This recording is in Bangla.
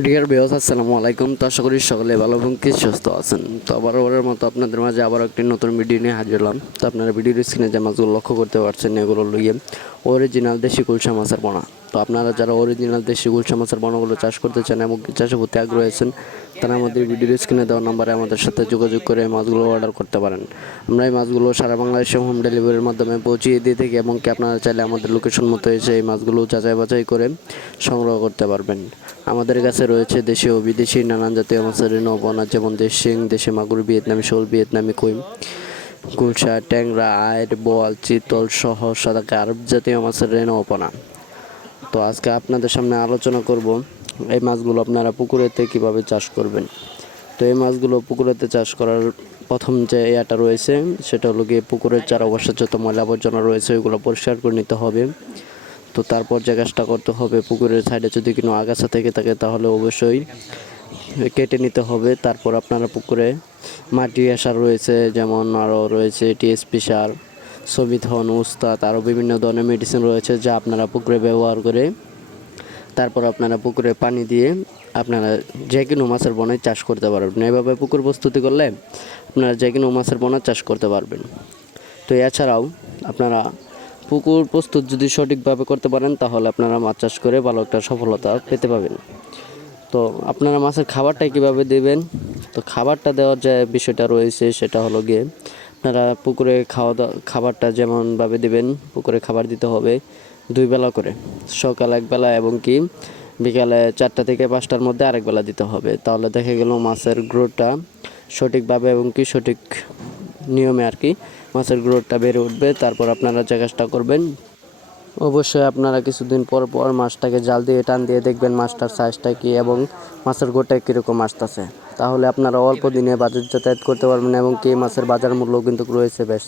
ডিয়ার বিয়স আসসালামু আলাইকুম। তো আশা করি সকলে ভালো এবং কি সুস্থ আছেন। তো আবার ওরের মতো আপনাদের মাঝে আবার একটি নতুন ভিডিও নিয়ে হাজির হলাম। তো আপনারা ভিডিওর স্ক্রিনে যে মাছগুলো লক্ষ্য করতে পারছেন, এগুলো লইয়ে অরিজিনাল দেশি কুলসা মাছের পোনা তো আপনারা যারা অরিজিনাল দেশি কুলসা মাছের পোনাগুলো চাষ করতে চান এবং চাষে প্রতি আগ্রহ আছেন তারা আমাদের ভিডিওর স্ক্রিনে দেওয়া নাম্বারে আমাদের সাথে যোগাযোগ করে মাছগুলো অর্ডার করতে পারেন। আমরা এই মাছগুলো সারা বাংলাদেশে হোম ডেলিভারির মাধ্যমে পৌঁছিয়ে দিয়ে থাকি এবং কি আপনারা চাইলে আমাদের লোকেশন মতো এসে এই মাছগুলো যাচাই বাছাই করে সংগ্রহ করতে পারবেন। আমাদের কাছে রয়েছে দেশি ও বিদেশি নানান জাতীয় মাছের নৌপনা যেমন দেশ শিং, দেশি মাগুর, ভিয়েতনামি শোল, ভিয়েতনামি কুইম, গুলশা, ট্যাংরা আয়ের বল চিতল সহ সাদা কার্প জাতীয় মাছের নৌপনা তো আজকে আপনাদের সামনে আলোচনা করব এই মাছগুলো আপনারা পুকুরেতে কীভাবে চাষ করবেন? তো এই মাছগুলো পুকুরেতে চাষ করার প্রথম যে ইয়াটা রয়েছে, সেটা হলো গিয়ে পুকুরের চারপাশে যত ময়লা আবর্জনা রয়েছে, ওইগুলো পরিষ্কার করে নিতে হবে। তো তারপর যে কাজটা করতে হবে, পুকুরের সাইডে যদি কোনো আগাছা থেকে থাকে, তাহলে অবশ্যই কেটে নিতে হবে। তারপর আপনারা পুকুরে মাটি সার রয়েছে, যেমন আরও রয়েছে টিএসপি সার, সবিধন, উস্তাদ, আরও বিভিন্ন ধরনের মেডিসিন রয়েছে, যা আপনারা পুকুরে ব্যবহার করে তারপর আপনারা পুকুরে পানি দিয়ে আপনারা যে কোনো মাছের বনে চাষ করতে পারবেন। এভাবে পুকুর প্রস্তুতি করলে আপনারা যে কোনো মাছের বনে চাষ করতে পারবেন। তো এছাড়াও আপনারা পুকুর প্রস্তুত যদি সঠিকভাবে করতে পারেন, তাহলে আপনারা মাছ চাষ করে ভালো একটা সফলতা পেতে পাবেন। তো আপনারা মাছের খাবারটা কীভাবে দেবেন? তো খাবারটা দেওয়ার যে বিষয়টা রয়েছে, সেটা হলো গিয়ে আপনারা পুকুরে খাওয়া দাওয়া, খাবারটা যেমনভাবে দেবেন, পুকুরে খাবার দিতে হবে দুই বেলা করে। সকাল এক বেলা এবং কি বিকালে চারটা থেকে পাঁচটার মধ্যে আরেক বেলা দিতে হবে। তাহলে দেখা গেল মাছের গ্রোথটা সঠিকভাবে এবং কি সঠিক নিয়মে আর কি মাছের গ্রোথটা বেড়ে উঠবে। তারপর আপনারা যে কাজটা করবেন, অবশ্যই আপনারা কিছুদিন পর পর মাছটাকে জাল দিয়ে টান দিয়ে দেখবেন মাছটার সাইজটা কি এবং মাছের গোটা কীরকম আসতেছে। তাহলে আপনারা অল্প দিনে বাজার যাতায়াত করতে পারবেন এবং কে মাছের বাজার মূল্য কিন্তু রয়েছে বেশ।